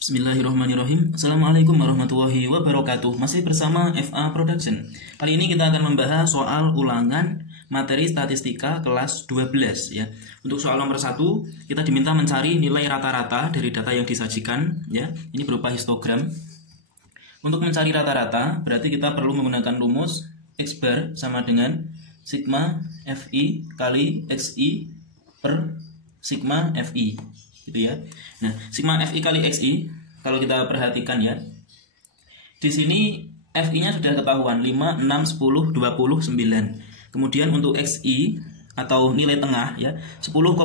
Bismillahirrahmanirrahim. Assalamualaikum warahmatullahi wabarakatuh. Masih bersama FA Production. Kali ini kita akan membahas soal ulangan materi statistika kelas 12 ya. Untuk soal nomor 1, kita diminta mencari nilai rata-rata dari data yang disajikan ya. Ini berupa histogram. Untuk mencari rata-rata berarti kita perlu menggunakan rumus X bar sama dengan sigma FI kali XI per sigma FI. Gitu ya. Nah, sigma FI kali XI kalau kita perhatikan ya. Di sini FI-nya sudah ketahuan 5, 6, 10, 20, 9. Kemudian untuk XI atau nilai tengah ya 10,5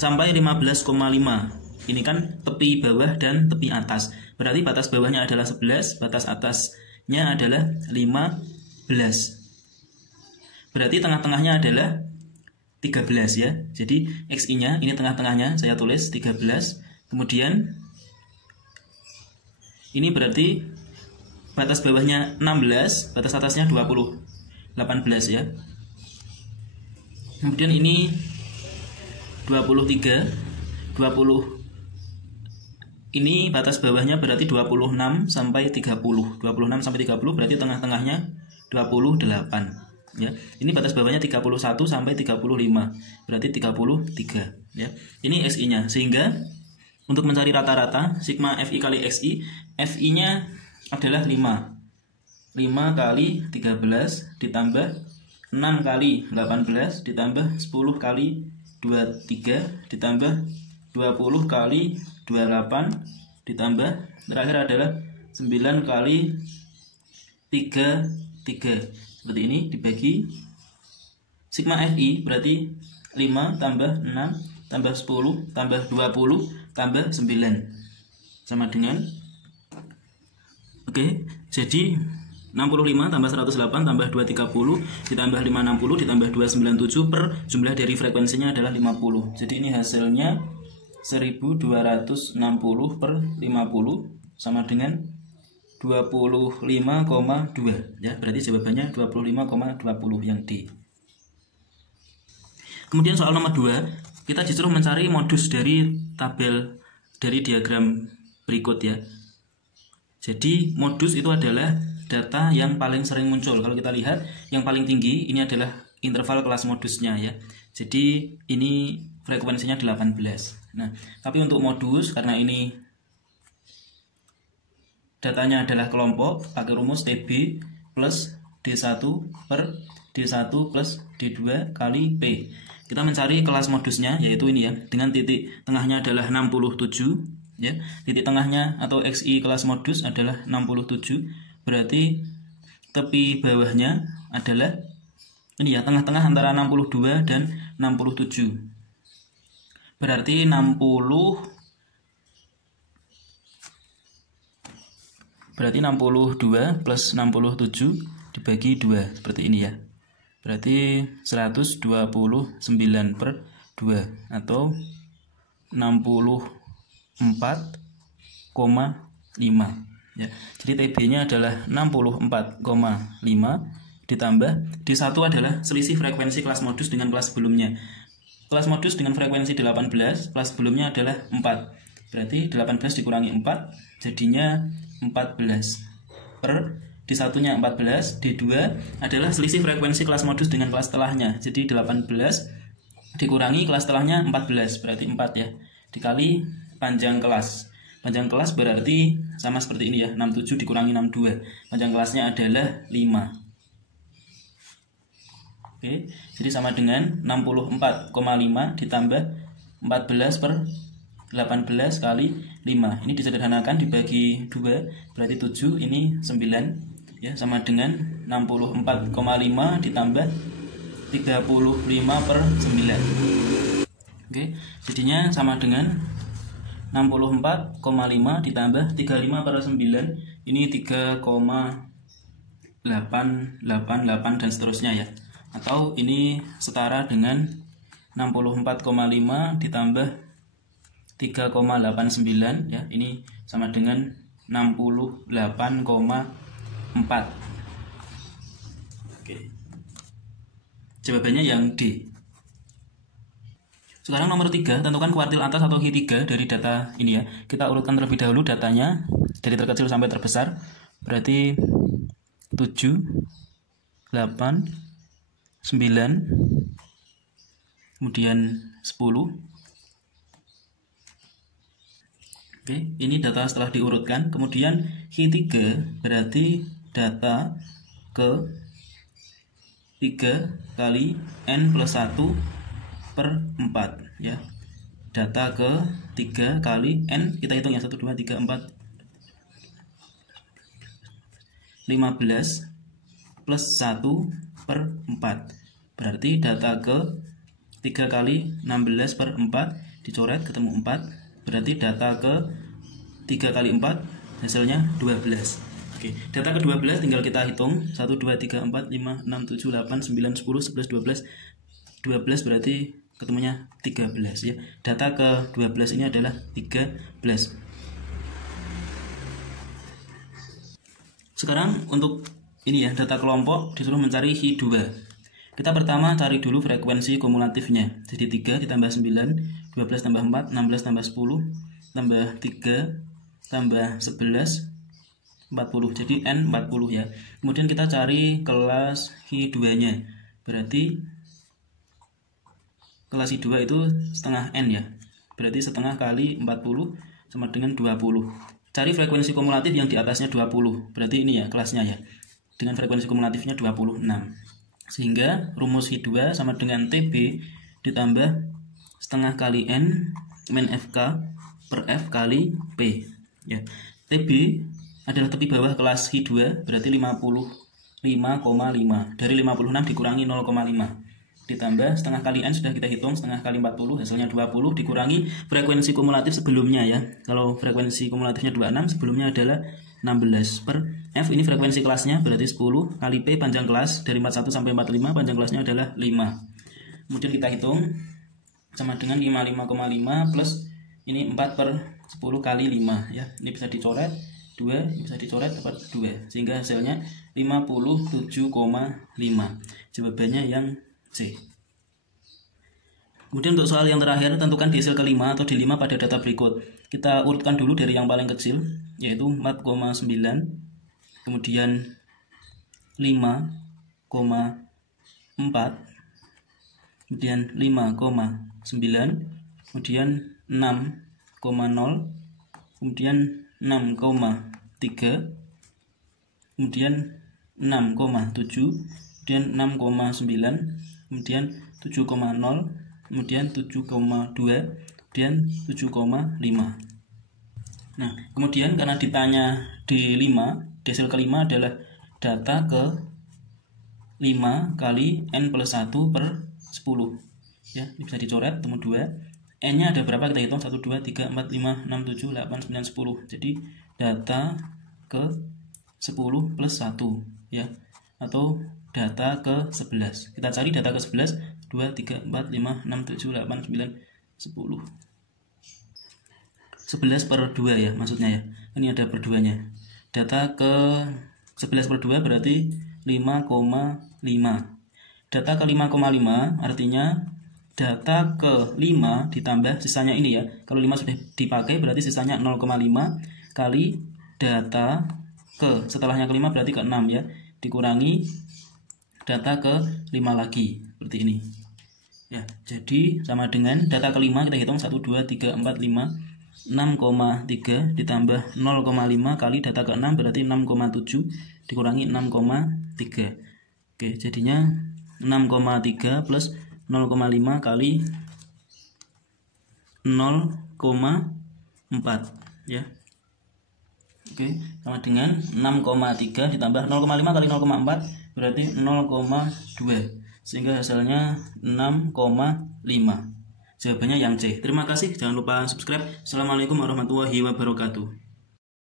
sampai 15,5. Ini kan tepi bawah dan tepi atas. Berarti batas bawahnya adalah 11, batas atasnya adalah 15. Berarti tengah-tengahnya adalah 13 ya. Jadi XI-nya ini tengah-tengahnya saya tulis 13. Kemudian ini berarti batas bawahnya 16, batas atasnya 20. 18 ya. Kemudian ini 23, 20. Ini batas bawahnya berarti 26 sampai 30. 26 sampai 30 berarti tengah-tengahnya 28. Ya, ini batas bawahnya 31 sampai 35. Berarti 33 ya. Ini XI-nya. Sehingga untuk mencari rata-rata sigma FI kali XI, FI-nya adalah 5. 5 kali 13 ditambah 6 kali 18 ditambah 10 kali 23 ditambah 20 kali 28 ditambah terakhir adalah 9 kali 33. Seperti ini dibagi sigma FI berarti 5 tambah 6 tambah 10 tambah 20 tambah 9 sama dengan jadi 65 tambah 108 tambah 230 ditambah 560 ditambah 297 per jumlah dari frekuensinya adalah 50. Jadi ini hasilnya 1260 per 50 sama dengan 25,2 ya, berarti jawabannya 25,20 yang D. Kemudian soal nomor 2, kita disuruh mencari modus dari tabel dari diagram berikut ya. Jadi modus itu adalah data yang paling sering muncul. Kalau kita lihat yang paling tinggi ini adalah interval kelas modusnya ya. Jadi ini frekuensinya 18. Nah, tapi untuk modus karena ini datanya adalah kelompok, pakai rumus TB plus D1 per D1 plus D2 kali P. Kita mencari kelas modusnya, yaitu ini ya, dengan titik tengahnya adalah 67 ya. Titik tengahnya atau XI kelas modus adalah 67. Berarti tepi bawahnya adalah ini ya, tengah-tengah antara 62 dan 67. Berarti 62 plus 67 dibagi 2 seperti ini ya. Berarti 129 per 2 atau 64,5 ya. Jadi TB-nya adalah 64,5 ditambah D1 adalah selisih frekuensi kelas modus dengan kelas sebelumnya. Kelas modus dengan frekuensi 18, kelas sebelumnya adalah 4. Berarti 18 dikurangi 4 jadinya 14 per D1-nya 14, D2 adalah selisih frekuensi kelas modus dengan kelas setelahnya. Jadi 18 dikurangi kelas setelahnya 14, berarti 4 ya. Dikali panjang kelas. Panjang kelas berarti sama seperti ini ya, 67 dikurangi 62. Panjang kelasnya adalah 5. Oke, jadi sama dengan 64,5 ditambah 14 per 18 kali 5. Ini disederhanakan dibagi 2 berarti 7, ini 9 ya, sama dengan 64,5 ditambah 35 per 9. Oke, jadinya sama dengan 64,5 ditambah 35 per 9. Ini 3,888 dan seterusnya ya. Atau ini setara dengan 64,5 ditambah 3,89 ya, ini sama dengan 68,4. Oke. Jawabannya yang D. Sekarang nomor 3, tentukan kuartil atas atau Q3 dari data ini ya. Kita urutkan terlebih dahulu datanya dari terkecil sampai terbesar. Berarti 7, 8, 9, kemudian 10. Oke, ini data setelah diurutkan. Kemudian Q3 berarti data ke 3 kali N plus 1 per 4 ya. Data ke 3 kali N, kita hitung ya, 1, 2, 3, 4, 15 plus 1 per 4. Berarti data ke 3 kali 16 per 4 dicoret ketemu 4. Berarti data ke 3 kali 4 hasilnya 12. Oke, data ke 12 tinggal kita hitung 1, 2, 3, 4, 5, 6, 7, 8, 9, 10, 11, 12. 12 berarti ketemunya 13 ya. Data ke 12 ini adalah 13. Sekarang untuk ini ya, data kelompok disuruh mencari Q2. Kita pertama cari dulu frekuensi kumulatifnya. Jadi 3 ditambah 9, 12 tambah 4, 16 tambah 10, tambah 3, tambah 11, 40. Jadi N 40 ya. Kemudian kita cari kelas Q2-nya. Berarti kelas I2 itu setengah N ya. Berarti setengah kali 40 sama dengan 20. Cari frekuensi kumulatif yang di atasnya 20. Berarti ini ya kelasnya ya. Dengan frekuensi kumulatifnya 26. Sehingga rumus I2 sama dengan TB ditambah setengah kali N min FK per F kali P ya. TB adalah tepi bawah kelas I2, berarti 55,5. Dari 56 dikurangi 0,5. Ditambah setengah kali N sudah kita hitung, setengah kali 40 hasilnya 20, dikurangi frekuensi kumulatif sebelumnya ya. Kalau frekuensi kumulatifnya 26, sebelumnya adalah 16 per F, ini frekuensi kelasnya berarti 10 kali P panjang kelas dari 41 sampai 45, panjang kelasnya adalah 5. Kemudian kita hitung sama dengan 55,5 plus ini 4 per 10 kali 5 ya. Ini bisa dicoret 2, bisa dicoret dapat 2, sehingga hasilnya 57,5. Jawabannya yang C. Kemudian untuk soal yang terakhir, tentukan desil kelima atau D5 pada data berikut. Kita urutkan dulu dari yang paling kecil, yaitu 4,9, kemudian 5,4, kemudian 5,9, kemudian 6,0, kemudian 6,3, kemudian 6,7, kemudian 6,9, kemudian 7,0, kemudian 7,2, kemudian 7,5. Nah, kemudian karena ditanya D5, desil kelima adalah data ke 5 kali N plus 1 per 10 ya, ini bisa dicoret, ketemu 2. N nya ada berapa kita hitung, 1, 2, 3, 4, 5, 6, 7, 8, 9, 10. Jadi data ke 10 plus 1 ya, atau data ke 11. Kita cari data ke 11, 2, 3, 4, 5, 6, 7, 8, 9, 10. 11 per 2 ya maksudnya ya. Ini ada per 2-nya. Data ke 11 per 2 berarti 5,5. Data ke 5,5 artinya data ke 5 ditambah sisanya ini ya. Kalau 5 sudah dipakai berarti sisanya 0,5 kali data ke setelahnya ke 5 berarti ke 6 ya. Dikurangi data ke 5 lagi seperti ini ya. Jadi sama dengan data kelima kita hitung 1, 2, 3, 4, 5, 6,3 ditambah 0,5 kali data ke 6 berarti 6,7 dikurangi 6,3. Oke, jadinya 6,3 plus 0,5 kali 0,4 ya. Oke, sama dengan 6,3 ditambah 0,5 kali 0,4 berarti 0,2, sehingga hasilnya 6,5. Jawabannya yang C. Terima kasih, jangan lupa subscribe. Assalamualaikum warahmatullahi wabarakatuh.